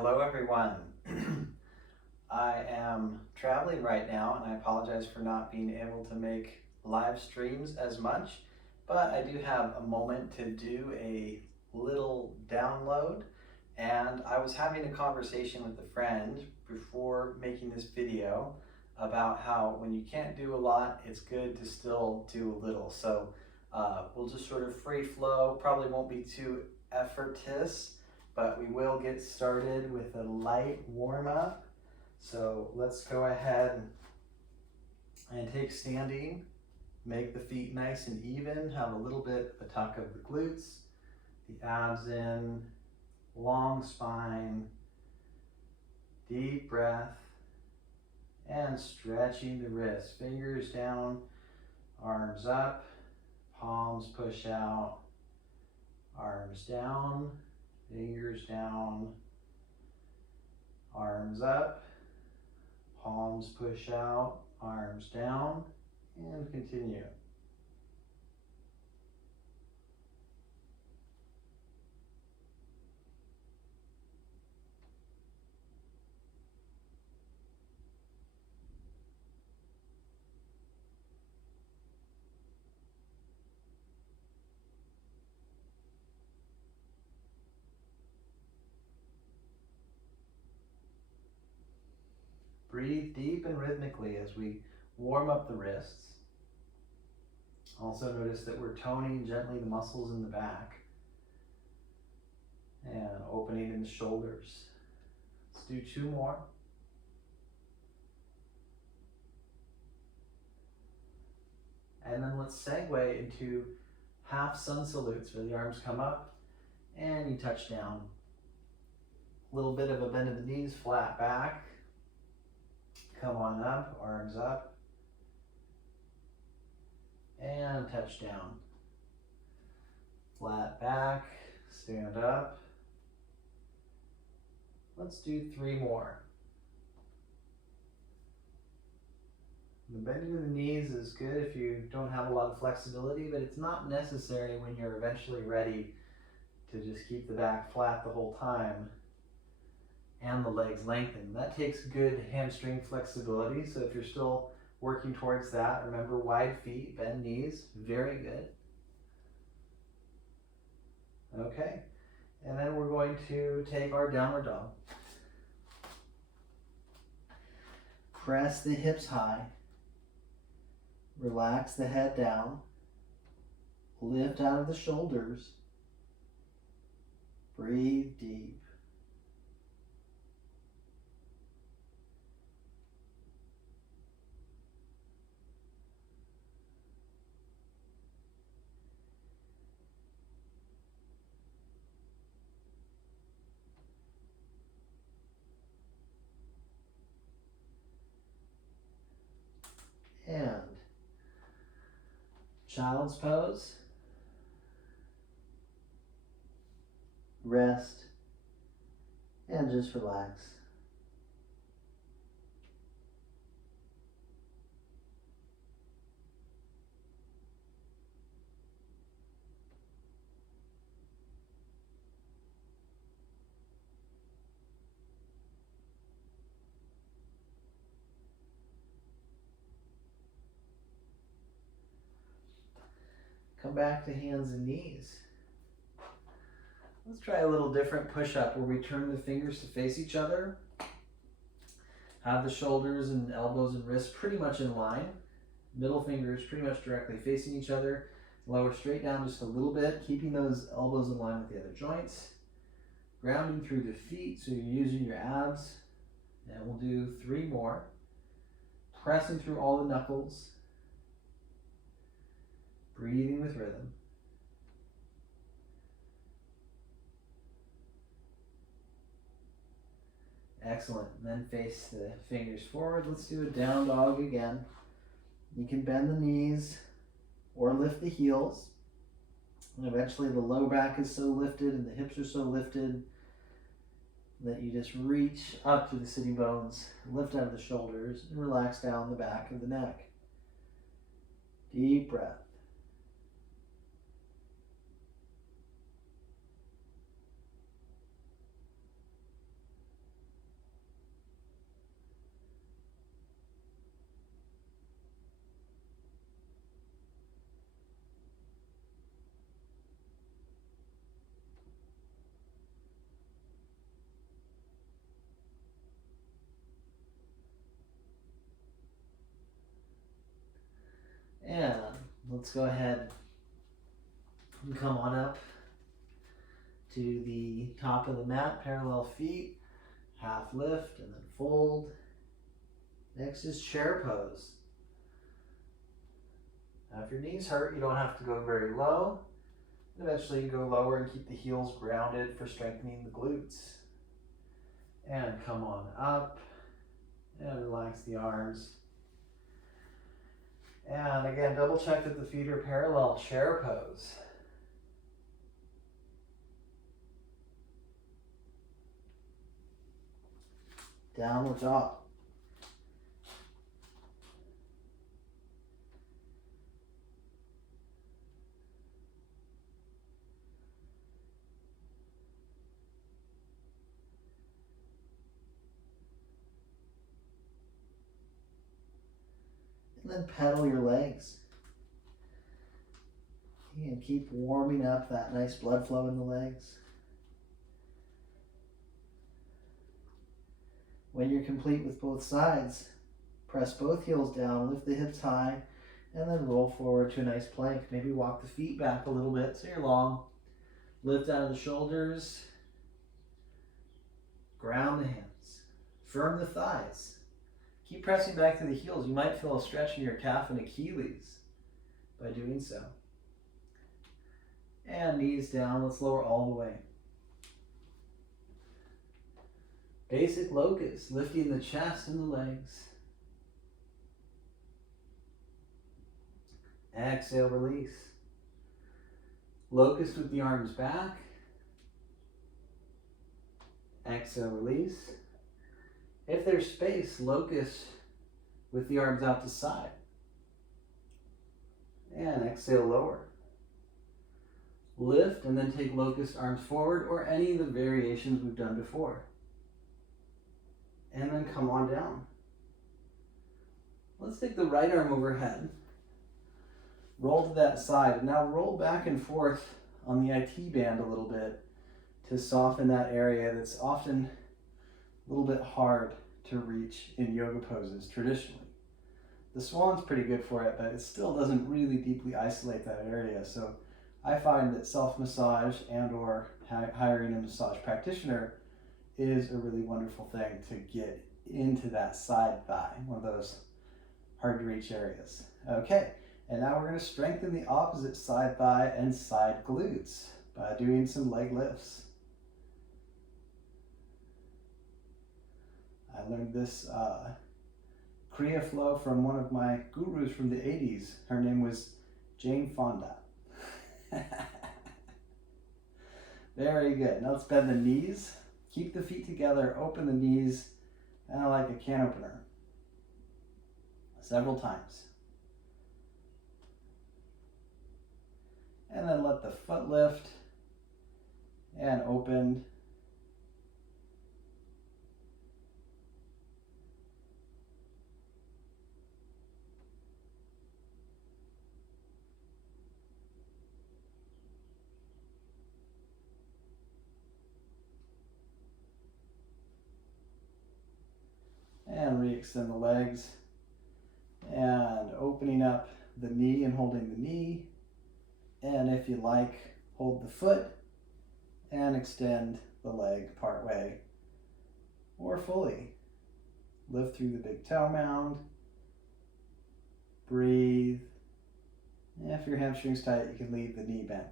Hello everyone. I am traveling right now and I apologize for not being able to make live streams as much, but I do have a moment to do a little download, and I was having a conversation with a friend before making this video about how when you can't do a lot, it's good to still do a little. So we'll just sort of free flow, probably won't be too effortless, but we will get started with a light warm-up. So let's go ahead and take standing, make the feet nice and even, have a little bit of a tuck of the glutes, the abs in, long spine, deep breath, and stretching the wrists, fingers down, arms up, palms push out, arms down, fingers down, arms up, palms push out, arms down, and continue. Breathe deep and rhythmically as we warm up the wrists. Also notice that we're toning gently the muscles in the back and opening in the shoulders. Let's do 2 more. And then let's segue into half sun salutes where the arms come up and you touch down. A little bit of a bend of the knees, flat back. Come on up, arms up, and touch down. Flat back, stand up. Let's do 3 more. The bending of the knees is good if you don't have a lot of flexibility, but it's not necessary when you're eventually ready to just keep the back flat the whole time and the legs lengthened. That takes good hamstring flexibility, so if you're still working towards that, remember wide feet, bend knees, very good. Okay, and then we're going to take our downward dog. Press the hips high, relax the head down, lift out of the shoulders, breathe deep. And child's pose, rest, and just relax. Come back to hands and knees. Let's try a little different push-up where we turn the fingers to face each other. Have the shoulders and elbows and wrists pretty much in line. Middle fingers pretty much directly facing each other. Lower straight down just a little bit, keeping those elbows in line with the other joints. Grounding through the feet, so you're using your abs. And we'll do 3 more. Pressing through all the knuckles. Breathing with rhythm. Excellent. And then face the fingers forward. Let's do a down dog again. You can bend the knees or lift the heels. And eventually the low back is so lifted and the hips are so lifted that you just reach up to the sitting bones, lift out of the shoulders, and relax down the back of the neck. Deep breath. let's go ahead and come on up to the top of the mat, parallel feet, half lift and then fold. Next is chair pose. Now if your knees hurt, you don't have to go very low. Eventually you go lower and keep the heels grounded for strengthening the glutes. And come on up and relax the arms. And again, double check that the feet are parallel, chair pose. Downward dog. And then pedal your legs. And keep warming up that nice blood flow in the legs. When you're complete with both sides, press both heels down, lift the hips high, and then roll forward to a nice plank. Maybe walk the feet back a little bit so you're long. Lift out of the shoulders. Ground the hands. Firm the thighs. Keep pressing back to the heels. You might feel a stretch in your calf and Achilles by doing so. And knees down. Let's lower all the way. Basic locust, lifting the chest and the legs. Exhale, release. Locust with the arms back. Exhale, release. If there's space, locust with the arms out to side. And exhale, lower. Lift and then take locust arms forward or any of the variations we've done before. And then come on down. Let's take the right arm overhead. Roll to that side. Now roll back and forth on the IT band a little bit to soften that area that's often a little bit hard to reach in yoga poses traditionally. The swan's pretty good for it, but it still doesn't really deeply isolate that area. So I find that self-massage and or hiring a massage practitioner is a really wonderful thing to get into that side thigh, one of those hard to reach areas. Okay, and now we're going to strengthen the opposite side thigh and side glutes by doing some leg lifts. I learned this Kriya flow from one of my gurus from the 80s. Her name was Jane Fonda. Very good. Now let's bend the knees. Keep the feet together, open the knees, kind of like a can opener. Several times. And then let the foot lift and open. And re-extend the legs and opening up the knee and holding the knee. And if you like, hold the foot and extend the leg part way or fully. Lift through the big toe mound. Breathe. And if your hamstring's tight, you can leave the knee bent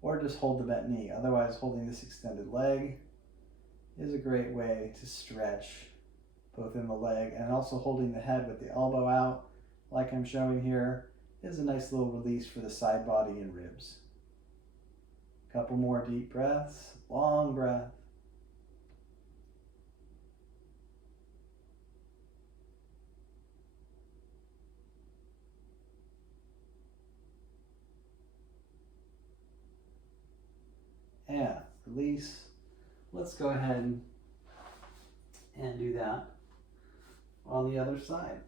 or just hold the bent knee. Otherwise, holding this extended leg is a great way to stretch both in the leg, and also holding the head with the elbow out, like I'm showing here, is a nice little release for the side body and ribs. Couple more deep breaths, long breath. And release. Let's go ahead and do that on the other side.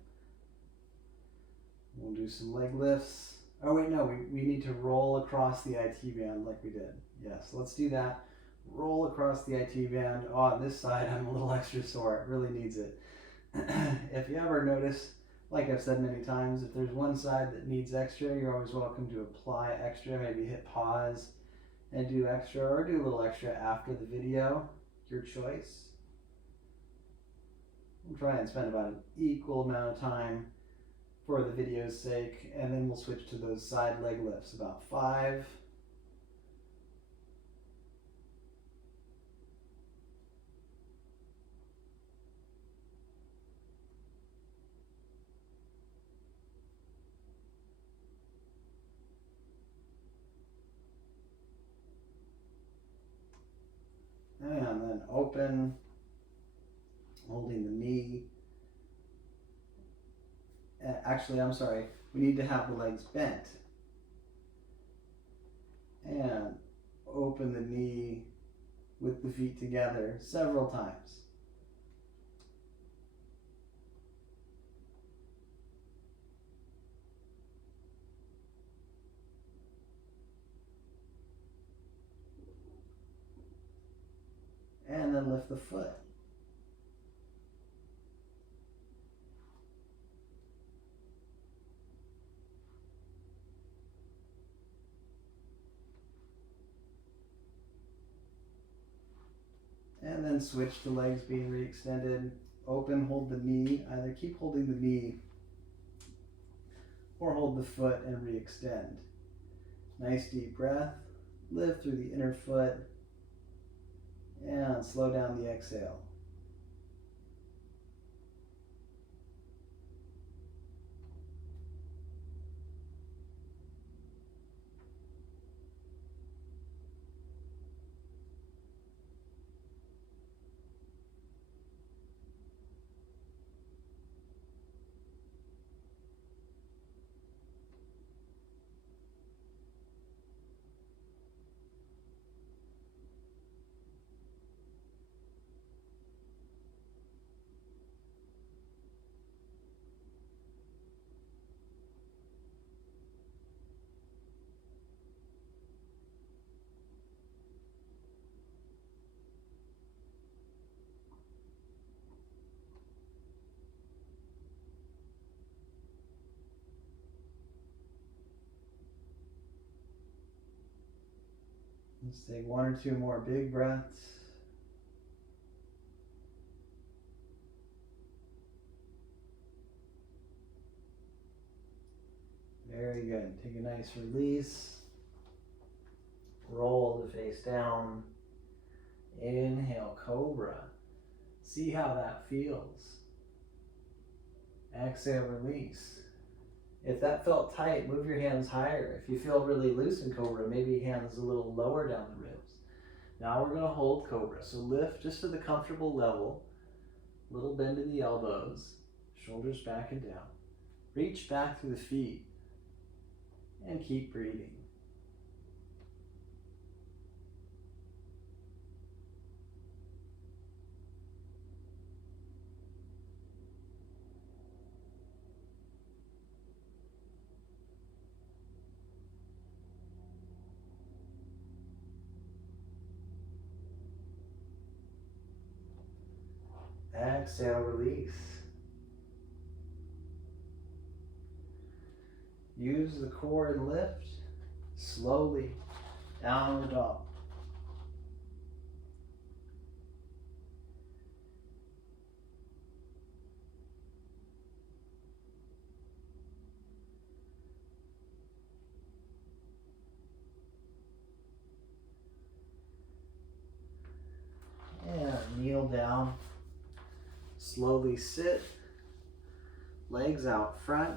We'll do some leg lifts. Oh wait, no, we need to roll across the IT band like we did. Yes, let's do that. Roll across the IT band. Oh, on this side, I'm a little extra sore. It really needs it. If you ever notice Like I've said many times, if there's one side that needs extra, you're always welcome to apply extra. Maybe hit pause and do extra, or do a little extra after the video. Your choice. We'll try and spend about an equal amount of time for the video's sake, and then we'll switch to those side leg lifts. About 5. And then open, holding the knee. Actually, I'm sorry, we need to have the legs bent. And open the knee with the feet together several times. And then lift the foot. And then switch to legs being re-extended. Open, hold the knee. Either keep holding the knee or hold the foot and re-extend. Nice deep breath. Lift through the inner foot and slow down the exhale. Let's take 1 or 2 more big breaths. Very good. Take a nice release. Roll the face down. Inhale, Cobra. See how that feels. Exhale, release. If that felt tight, move your hands higher. If you feel really loose in Cobra, maybe hands a little lower down the ribs. Now we're going to hold Cobra. So lift just to the comfortable level. Little bend in the elbows. Shoulders back and down. Reach back through the feet. And keep breathing. Exhale, release. Use the core and lift slowly, downward dog. And kneel down. Slowly sit, legs out front.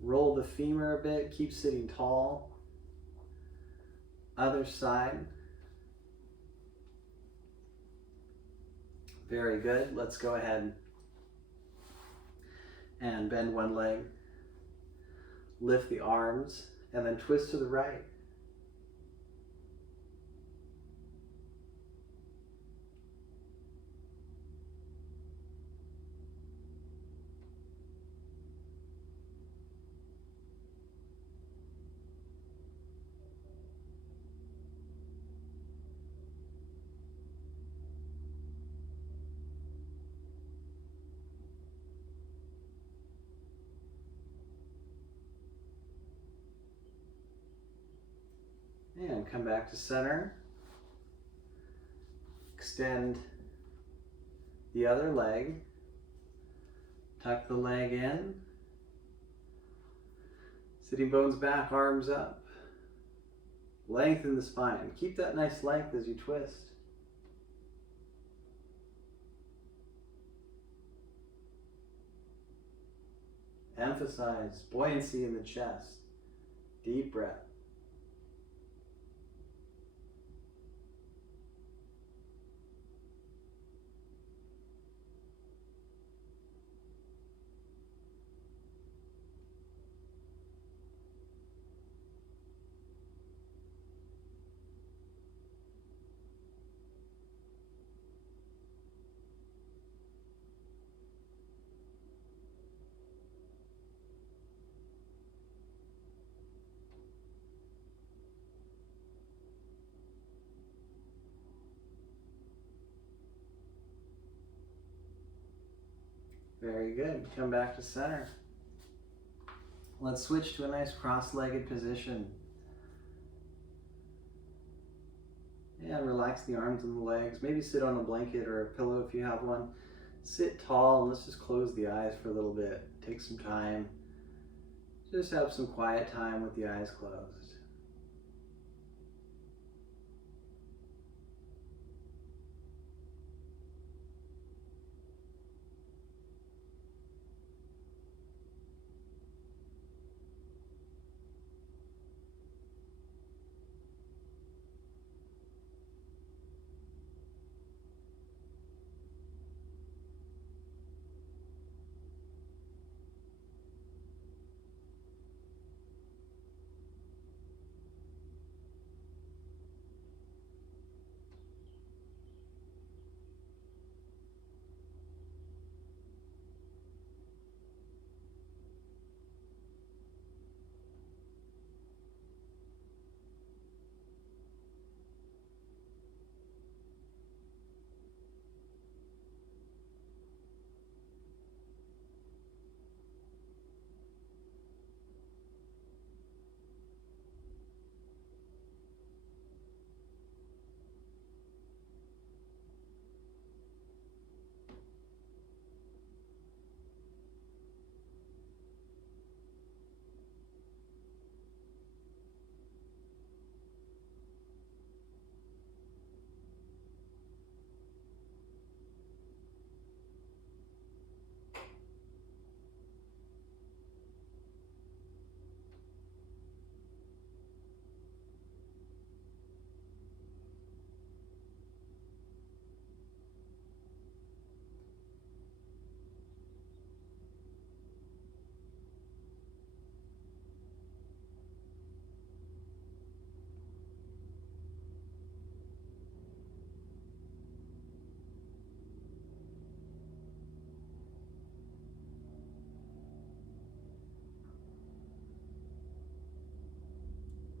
Roll the femur a bit, keep sitting tall. Other side. Very good. Let's go ahead and bend one leg. Lift the arms and then twist to the right. And come back to center. Extend the other leg. Tuck the leg in. Sitting bones back, arms up. Lengthen the spine. Keep that nice length as you twist. Emphasize buoyancy in the chest. Deep breath. Very good. Come back to center. Let's switch to a nice cross-legged position. And relax the arms and the legs. Maybe sit on a blanket or a pillow if you have one. Sit tall and let's just close the eyes for a little bit. Take some time. Just have some quiet time with the eyes closed.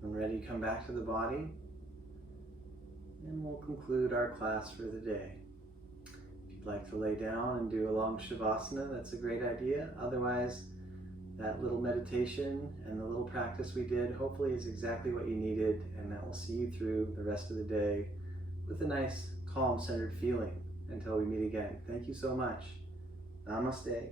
When ready, come back to the body. And we'll conclude our class for the day. If you'd like to lay down and do a long Shavasana, that's a great idea. Otherwise, that little meditation and the little practice we did hopefully is exactly what you needed, and that will see you through the rest of the day with a nice, calm, centered feeling until we meet again. Thank you so much. Namaste.